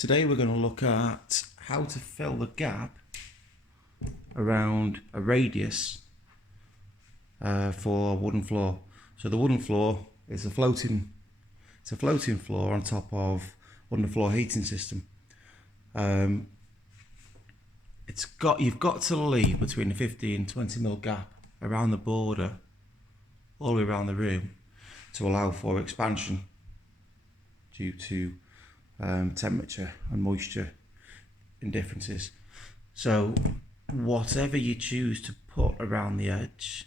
Today we're going to look at how to fill the gap around a radius for a wooden floor. So the wooden floor is a floating floor on top of underfloor heating system. You've got to leave between a 50 and 20 mil gap around the border, all the way around the room, to allow for expansion due to temperature and moisture indifferences. So whatever you choose to put around the edge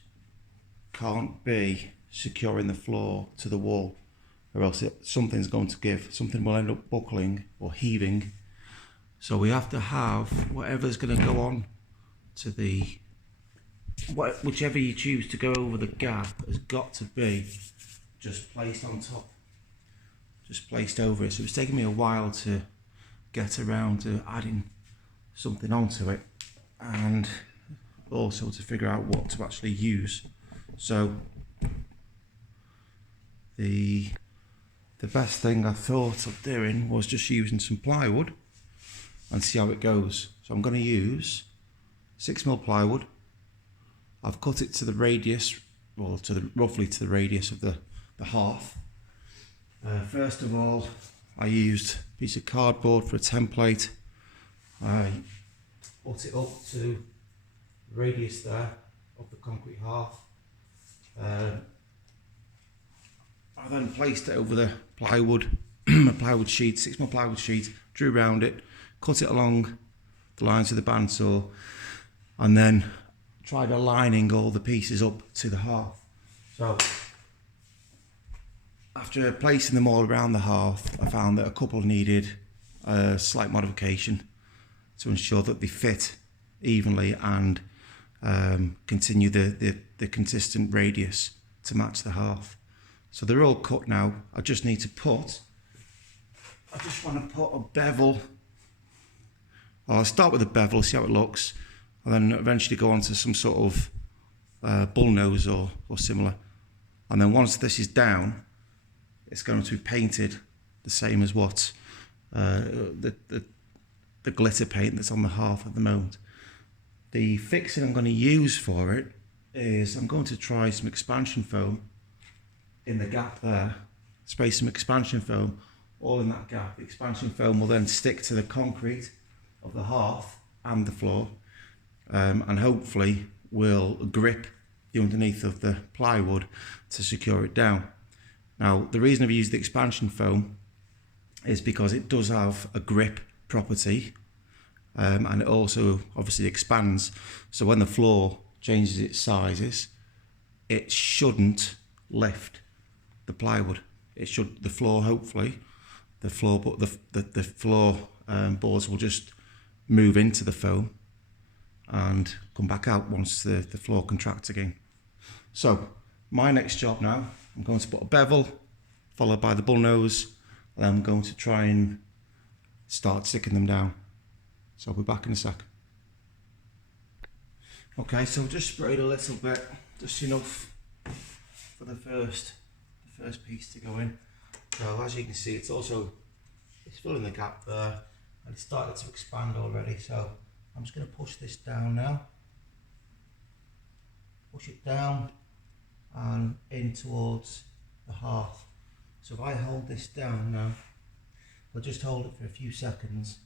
can't be securing the floor to the wall, or else something's going to give. Something will end up buckling or heaving. So we have to have whatever's going to go on to whichever you choose to go over the gap has got to be just placed on top, just placed over it. So it's taken me a while to get around to adding something onto it, and also to figure out what to actually use. So the best thing I thought of doing was just using some plywood and see how it goes. So I'm going to use 6mm plywood. I've cut it to the radius, well, roughly to the radius of the hearth. First of all, I used a piece of cardboard for a template. I put it up to the radius there of the concrete hearth. I then placed it over the plywood, a plywood sheet, 6mm plywood sheet, drew around it, cut it along the lines of the bandsaw, and then tried aligning all the pieces up to the hearth. So after placing them all around the hearth, I found that a couple needed a slight modification to ensure that they fit evenly and continue the consistent radius to match the hearth. So they're all cut now. I just want to put a bevel. I'll start with a bevel, see how it looks, and then eventually go on to some sort of bullnose or similar. And then once this is down, it's going to be painted the same as what the glitter paint that's on the hearth at the moment. The fixing I'm going to use for it is I'm going to try some expansion foam in the gap there, spray some expansion foam all in that gap. The expansion foam will then stick to the concrete of the hearth and the floor, and hopefully will grip the underneath of the plywood to secure it down. Now, the reason I've used the expansion foam is because it does have a grip property, and it also obviously expands. So when the floor changes its sizes, it shouldn't lift the plywood. It should, the floor, hopefully, the floor boards will just move into the foam and come back out once the floor contracts again. So my next job now, I'm going to put a bevel followed by the bullnose, and I'm going to try and start sticking them down. So I'll be back in a sec. Okay, so just sprayed a little bit, just enough for the first piece to go in. So as you can see, it's filling the gap there, and it's started to expand already. So I'm just going to push this down now. Push it down and in towards the hearth. So if I hold this down now, I'll just hold it for a few seconds.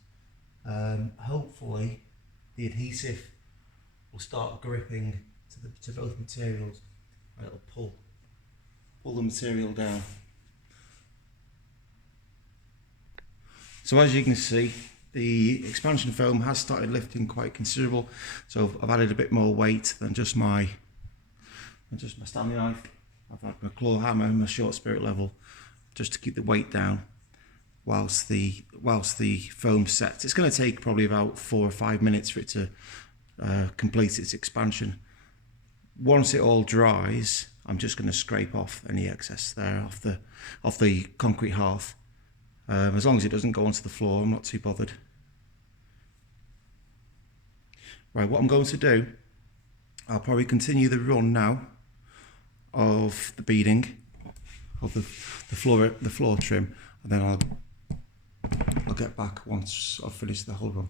Hopefully the adhesive will start gripping to both materials, and it'll pull the material down. So as you can see, the expansion foam has started lifting quite considerable. So I've added a bit more weight than just my Stanley knife. I've had my claw hammer and my short spirit level, just to keep the weight down whilst the foam sets. It's going to take probably about 4 or 5 minutes for it to complete its expansion. Once it all dries, I'm just going to scrape off any excess there off the concrete hearth. As long as it doesn't go onto the floor, I'm not too bothered. Right, what I'm going to do, I'll probably continue the run now of the beading of the floor trim, and then I'll get back once I've finished the whole run.